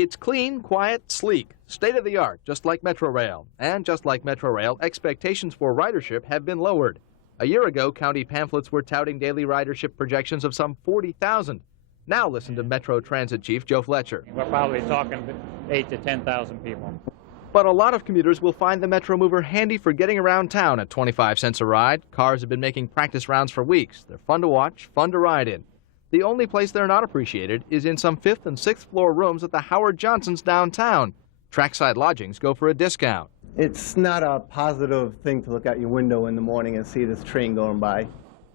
It's clean, quiet, sleek, state-of-the-art, just like Metrorail. And just like Metrorail, expectations for ridership have been lowered. A year ago, county pamphlets were touting daily ridership projections of some 40,000. Now listen to Metro Transit Chief Joe Fletcher. We're probably talking 8,000 to 10,000 people. But a lot of commuters will find the Metromover handy for getting around town at 25 cents a ride. Cars have been making practice rounds for weeks. They're fun to watch, fun to ride in. The only place they're not appreciated is in some 5th and 6th floor rooms at the Howard Johnson's downtown. Trackside lodgings go for a discount. It's not a positive thing to look out your window in the morning and see this train going by.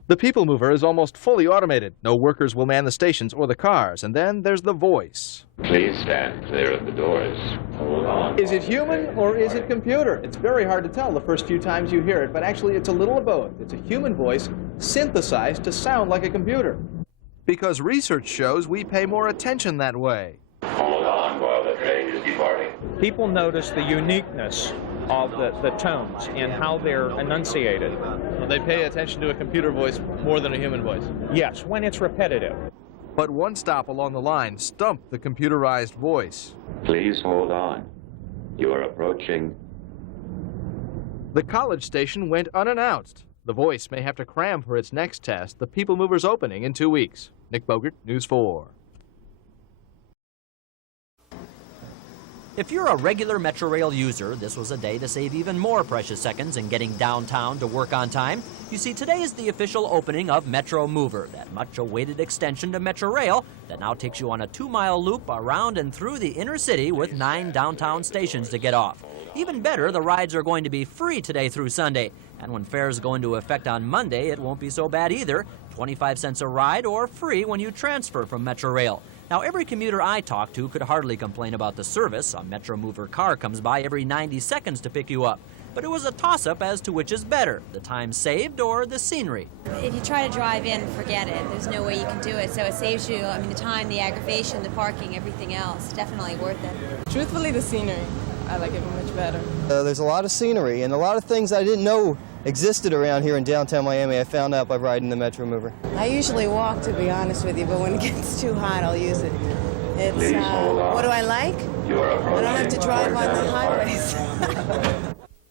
The People Mover is almost fully automated. No workers will man the stations or the cars. And then there's the voice. Please stand clear of the doors. Hold on. Is it human or is it computer? It's very hard to tell the first few times you hear it, but actually it's a little of both. It's a human voice synthesized to sound like a computer. Because research shows we pay more attention that way. Hold on while the train is departing. People notice the uniqueness of the tones and how they're enunciated. Well, they pay attention to a computer voice more than a human voice. Yes, when it's repetitive. But one stop along the line stumped the computerized voice. Please hold on. You are approaching. The College Station went unannounced. The voice may have to cram for its next test. The People Mover's opening in 2 weeks. Nick Bogert, News 4. If you're a regular Metrorail user, this was a day to save even more precious seconds in getting downtown to work on time. You see, today is the official opening of Metromover, that much-awaited extension to Metrorail that now takes you on a 2-mile loop around and through the inner city with 9 downtown stations to get off. Even better, the rides are going to be free today through Sunday. And when fares go into effect on Monday, it won't be so bad either. 25 cents a ride or free when you transfer from Metrorail. Now, every commuter I talk to could hardly complain about the service. A Metromover car comes by every 90 seconds to pick you up. But it was a toss-up as to which is better, the time saved or the scenery. If you try to drive in, forget it. There's no way you can do it. So it saves you, the time, the aggravation, the parking, everything else. Definitely worth it. Truthfully, the scenery. I like it much better. There's a lot of scenery and a lot of things I didn't know existed around here in downtown Miami. I found out by riding the Metromover. I usually walk, to be honest with you, but when it gets too hot, I'll use it. It's, what do I like? I don't have to drive on the highways.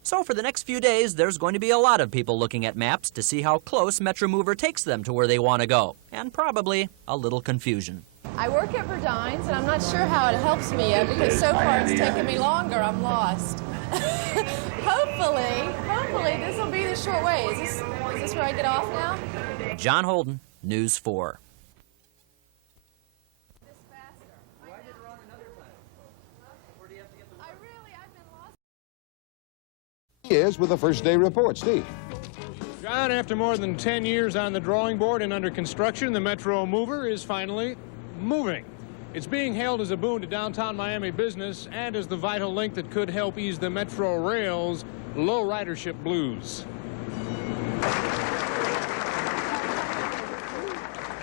So for the next few days, there's going to be a lot of people looking at maps to see how close Metromover takes them to where they want to go, and probably a little confusion. I work at Verdines, and I'm not sure how it helps me yet, because so far it's taken me longer. I'm lost. Hopefully this will be the short way. Is this where I get off now? John Holden, News 4. Is with the first day report. Steve. John, after more than 10 years on the drawing board and under construction, the Metromover is finally moving. It's being hailed as a boon to downtown Miami business and as the vital link that could help ease the Metrorail's low ridership blues.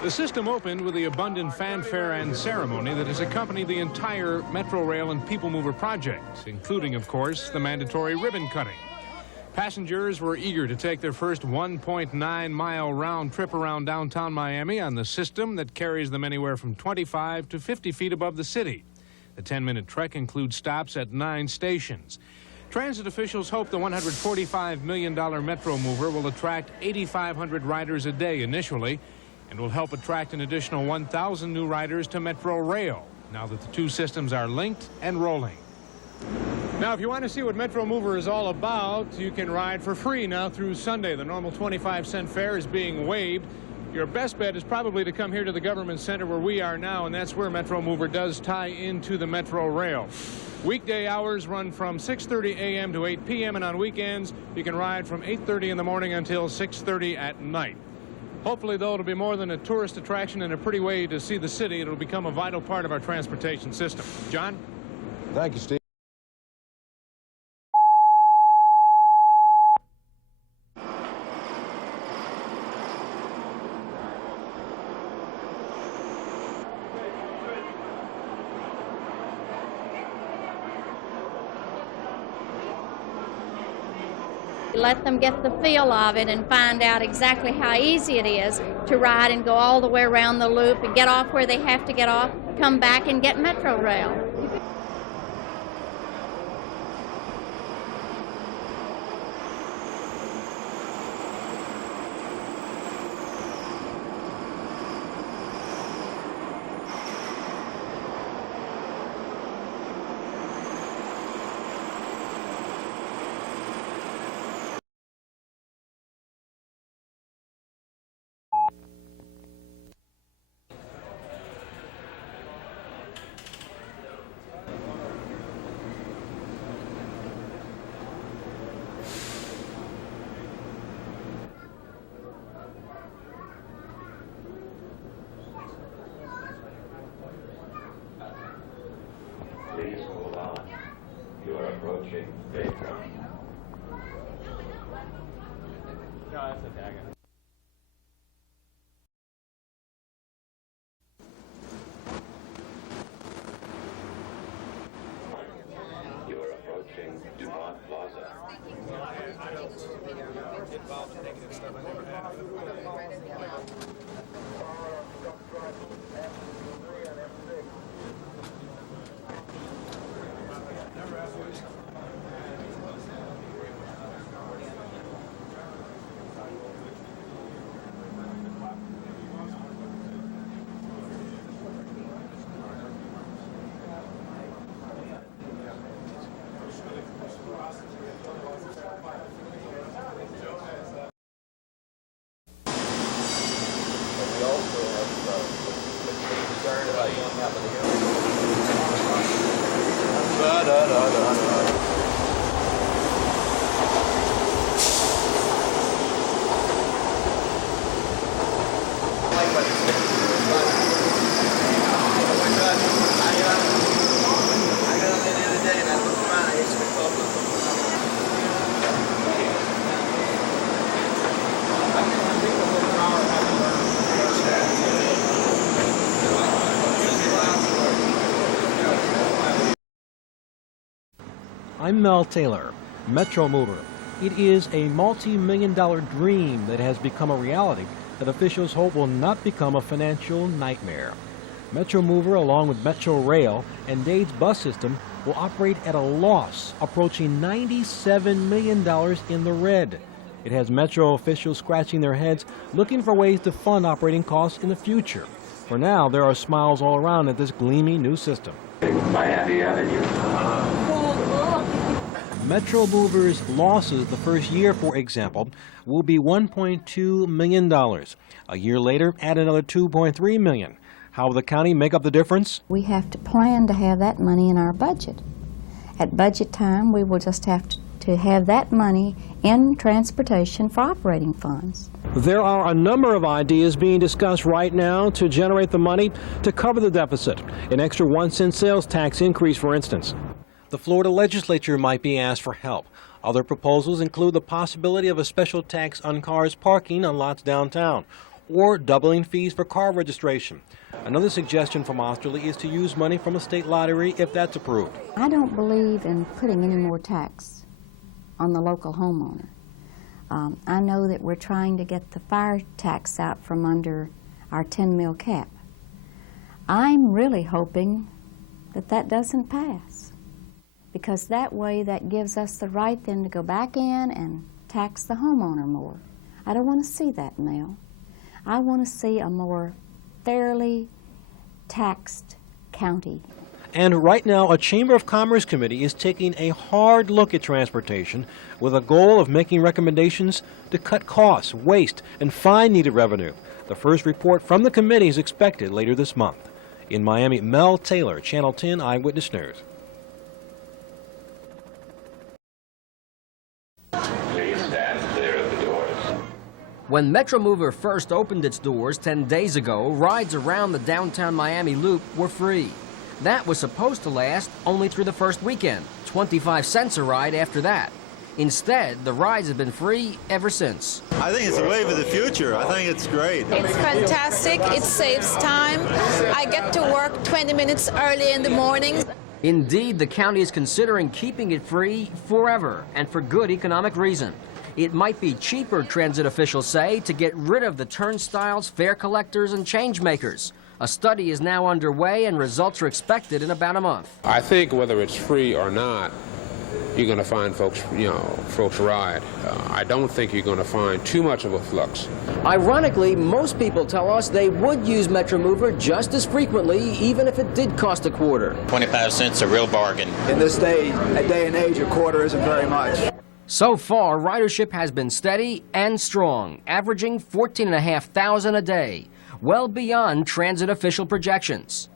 The system opened with the abundant fanfare and ceremony that has accompanied the entire Metrorail and People Mover project, including, of course, the mandatory ribbon cutting. Passengers were eager to take their first 1.9-mile round trip around downtown Miami on the system that carries them anywhere from 25 to 50 feet above the city. The 10-minute trek includes stops at 9 stations. Transit officials hope the $145 million Metromover will attract 8,500 riders a day initially and will help attract an additional 1,000 new riders to Metrorail now that the two systems are linked and rolling. Now, if you want to see what Metromover is all about, you can ride for free now through Sunday. The normal 25-cent fare is being waived. Your best bet is probably to come here to the government center where we are now, and that's where Metromover does tie into the Metrorail. Weekday hours run from 6:30 a.m. to 8 p.m., and on weekends, you can ride from 8:30 in the morning until 6:30 at night. Hopefully, though, it'll be more than a tourist attraction and a pretty way to see the city. It'll become a vital part of our transportation system. John? Thank you, Steve. Let them get the feel of it and find out exactly how easy it is to ride and go all the way around the loop and get off where they have to get off, come back and get Metrorail. You're approaching DuPont Plaza. I'm Mel Taylor, Metromover. It is a multi-million-dollar dream that has become a reality that officials hope will not become a financial nightmare. Metromover, along with Metro Rail and Dade's bus system, will operate at a loss, approaching $97 million in the red. It has Metro officials scratching their heads, looking for ways to fund operating costs in the future. For now, there are smiles all around at this gleaming new system. Miami Avenue. Metromover's losses the first year, for example, will be $1.2 million. A year later, add another $2.3 million. How will the county make up the difference? We have to plan to have that money in our budget. At budget time, we will just have to have that money in transportation for operating funds. There are a number of ideas being discussed right now to generate the money to cover the deficit. An extra 1-cent sales tax increase, for instance. The Florida legislature might be asked for help. Other proposals include the possibility of a special tax on cars parking on lots downtown, or doubling fees for car registration. Another suggestion from Osterley is to use money from a state lottery if that's approved. I don't believe in putting any more tax on the local homeowner. I know that we're trying to get the fire tax out from under our 10 mil cap. I'm really hoping that that doesn't pass, because that way that gives us the right then to go back in and tax the homeowner more. I don't want to see that, Mel. I want to see a more fairly taxed county. And right now, a Chamber of Commerce committee is taking a hard look at transportation with a goal of making recommendations to cut costs, waste, and find needed revenue. The first report from the committee is expected later this month. In Miami, Mel Taylor, Channel 10 Eyewitness News. When Metromover first opened its doors 10 days ago, rides around the downtown Miami Loop were free. That was supposed to last only through the first weekend, 25 cents a ride after that. Instead, the rides have been free ever since. I think it's a wave of the future. I think it's great. It's fantastic. It saves time. I get to work 20 minutes early in the morning. Indeed, the county is considering keeping it free forever, and for good economic reason. It might be cheaper, transit officials say, to get rid of the turnstiles, fare collectors, and change makers. A study is now underway, and results are expected in about a month. I think whether it's free or not, you're going to find folks ride. I don't think you're going to find too much of a flux. Ironically, most people tell us they would use Metromover just as frequently, even if it did cost a quarter. 25 cents a real bargain. In this day and age, a quarter isn't very much. So far, ridership has been steady and strong, averaging 14,500 a day, well beyond transit official projections.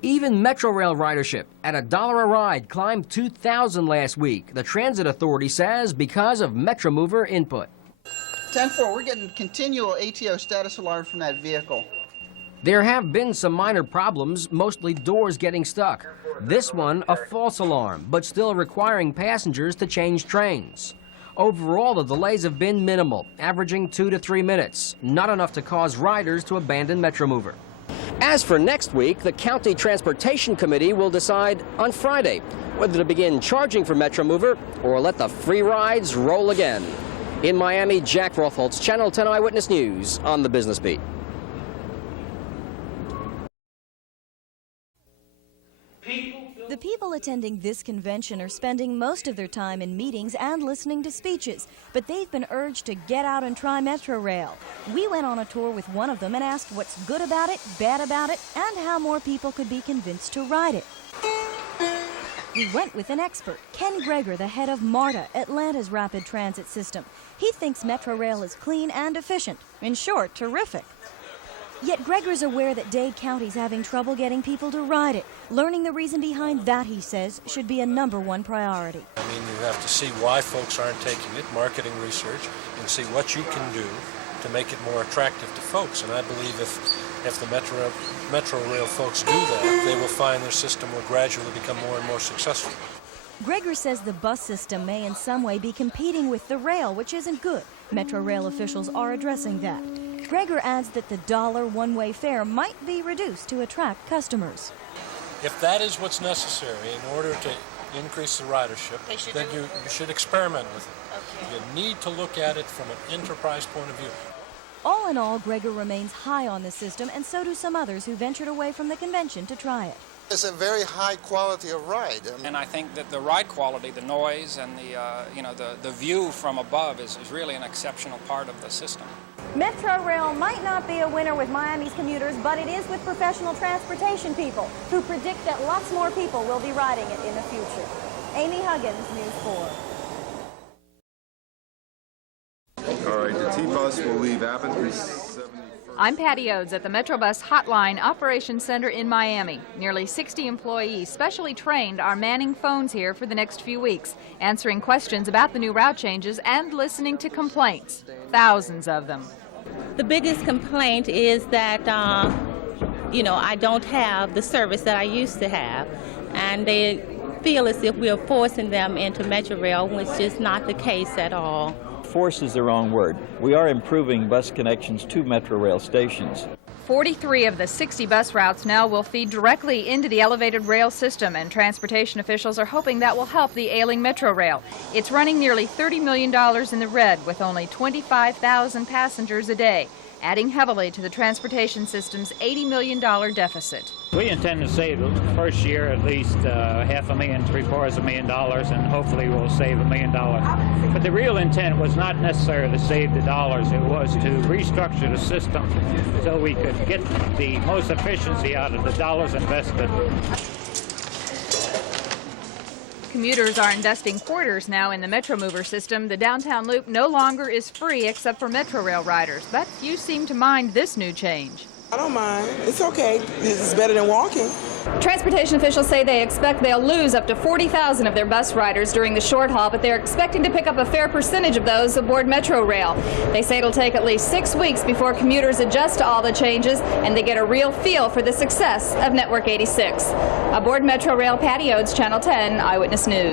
Even Metrorail ridership at $1 a ride climbed 2,000 last week, the Transit Authority says, because of Metromover input. 10-4, we're getting continual ATO status alarm from that vehicle. There have been some minor problems, mostly doors getting stuck. This one, a false alarm, but still requiring passengers to change trains. Overall, the delays have been minimal, averaging 2 to 3 minutes, not enough to cause riders to abandon Metromover. As for next week, the County Transportation Committee will decide on Friday whether to begin charging for Metromover or let the free rides roll again. In Miami, Jack Rotholtz, Channel 10 Eyewitness News on the Business Beat. The people attending this convention are spending most of their time in meetings and listening to speeches, but they've been urged to get out and try Metrorail. We went on a tour with one of them and asked what's good about it, bad about it, and how more people could be convinced to ride it. We went with an expert, Ken Greger, the head of MARTA, Atlanta's rapid transit system. He thinks Metrorail is clean and efficient. In short, terrific. Yet Greger's aware that Dade County's having trouble getting people to ride it. Learning the reason behind that, he says, should be a #1 priority. I mean, you have to see why folks aren't taking it, marketing research, and see what you can do to make it more attractive to folks. And I believe if the Metrorail folks do that, they will find their system will gradually become more and more successful. Greger says the bus system may in some way be competing with the rail, which isn't good. Metrorail officials are addressing that. Greger adds that the $1 one-way fare might be reduced to attract customers. If that is what's necessary in order to increase the ridership, then you should experiment with it. Okay. You need to look at it from an enterprise point of view. All in all, Greger remains high on the system, and so do some others who ventured away from the convention to try it. It's a very high quality of ride. And I think that the ride quality, the noise, and the view from above is really an exceptional part of the system. Metrorail might not be a winner with Miami's commuters, but it is with professional transportation people who predict that lots more people will be riding it in the future. Amy Huggins, News 4. All right, the T-Bus will leave Athens. I'm Patty Odes at the Metrobus Hotline Operations Center in Miami. Nearly 60 employees, specially trained, are manning phones here for the next few weeks, answering questions about the new route changes and listening to complaints. Thousands of them. The biggest complaint is that, I don't have the service that I used to have, and they feel as if we are forcing them into Metrorail, which is not the case at all. Force is the wrong word. We are improving bus connections to Metrorail stations. 43 of the 60 bus routes now will feed directly into the elevated rail system, and transportation officials are hoping that will help the ailing Metrorail. It's running nearly $30 million in the red with only 25,000 passengers a day, adding heavily to the transportation system's $80 million deficit. We intend to save the first year at least $500,000 to $750,000, and hopefully we'll save $1 million. But the real intent was not necessarily to save the dollars, it was to restructure the system so we could get the most efficiency out of the dollars invested. Commuters are investing quarters now in the Metromover system. The downtown loop no longer is free except for Metrorail riders, but few seem to mind this new change. I don't mind. It's okay. It's better than walking. Transportation officials say they expect they'll lose up to 40,000 of their bus riders during the short haul, but they're expecting to pick up a fair percentage of those aboard Metrorail. They say it'll take at least 6 weeks before commuters adjust to all the changes and they get a real feel for the success of Network 86. Aboard Metrorail, Patty Odes, Channel 10 Eyewitness News.